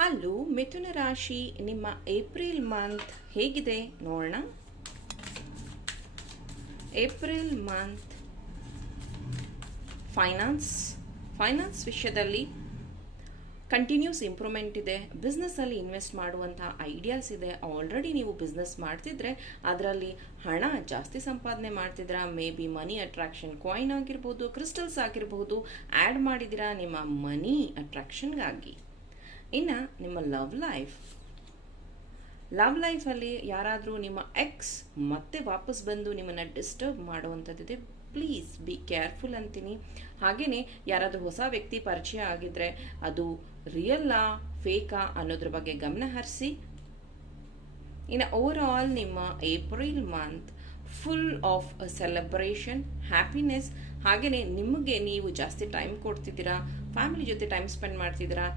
Hello ಮಿಥುನ ರಾಶಿ, ನಿಮ್ಮ ಏಪ್ರಿಲ್ ಮಂತ್ ಹೇಗಿದೆ ನೋಡೋಣ. ಏಪ್ರಿಲ್ ಮಂತ್ ಫೈನಾನ್ಸ್ ವಿಷಯದಲ್ಲಿ ಕಂಟಿನ್ಯೂಸ್ ಇಂಪ್ರೂವ್ಮೆಂಟ್ ಇದೆ. ಬಿಸ್ನೆಸ್ಸಲ್ಲಿ ಇನ್ವೆಸ್ಟ್ ಮಾಡುವಂಥ ಐಡಿಯಾಸ್ ಇದೆ. ಆಲ್ರೆಡಿ ನೀವು ಬಿಸ್ನೆಸ್ ಮಾಡ್ತಿದ್ರೆ ಅದರಲ್ಲಿ ಹಣ ಜಾಸ್ತಿ ಸಂಪಾದನೆ ಮಾಡ್ತಿದ್ದೀರಾ. May be money attraction, coin ಆಗಿರ್ಬೋದು, ಕ್ರಿಸ್ಟಲ್ಸ್ ಆಗಿರ್ಬೋದು, ಆ್ಯಡ್ ಮಾಡಿದ್ದೀರಾ ನಿಮ್ಮ ಮನಿ ಅಟ್ರಾಕ್ಷನ್ಗಾಗಿ. ಇನ್ನು ನಿಮ್ಮ ಲವ್ ಲೈಫಲ್ಲಿ ಯಾರಾದರೂ ನಿಮ್ಮ ಎಕ್ಸ್ ಮತ್ತೆ ವಾಪಸ್ ಬಂದು ನಿಮ್ಮನ್ನು ಡಿಸ್ಟರ್ಬ್ ಮಾಡುವಂಥದ್ದಿದೆ. ಪ್ಲೀಸ್ ಬಿ ಕೇರ್ಫುಲ್ ಅಂತೀನಿ. ಹಾಗೆಯೇ ಯಾರಾದರೂ ಹೊಸ ವ್ಯಕ್ತಿ ಪರಿಚಯ ಆಗಿದ್ರೆ ಅದು ರಿಯಲ್ಲಾ ಫೇಕಾ ಅನ್ನೋದ್ರ ಬಗ್ಗೆ ಗಮನ ಹರಿಸಿ. ಇನ್ನು ಓವರ್ ಆಲ್ ನಿಮ್ಮ April month full of celebration, happiness. ಹಾಗೆಯೇ ನಿಮಗೆ ನೀವು ಜಾಸ್ತಿ ಟೈಮ್ ಕೊಡ್ತಿದ್ದೀರಾ, ಫ್ಯಾಮಿಲಿ ಜೊತೆ ಟೈಮ್ ಸ್ಪೆಂಡ್ ಮಾಡ್ತಿದ್ದೀರಾ,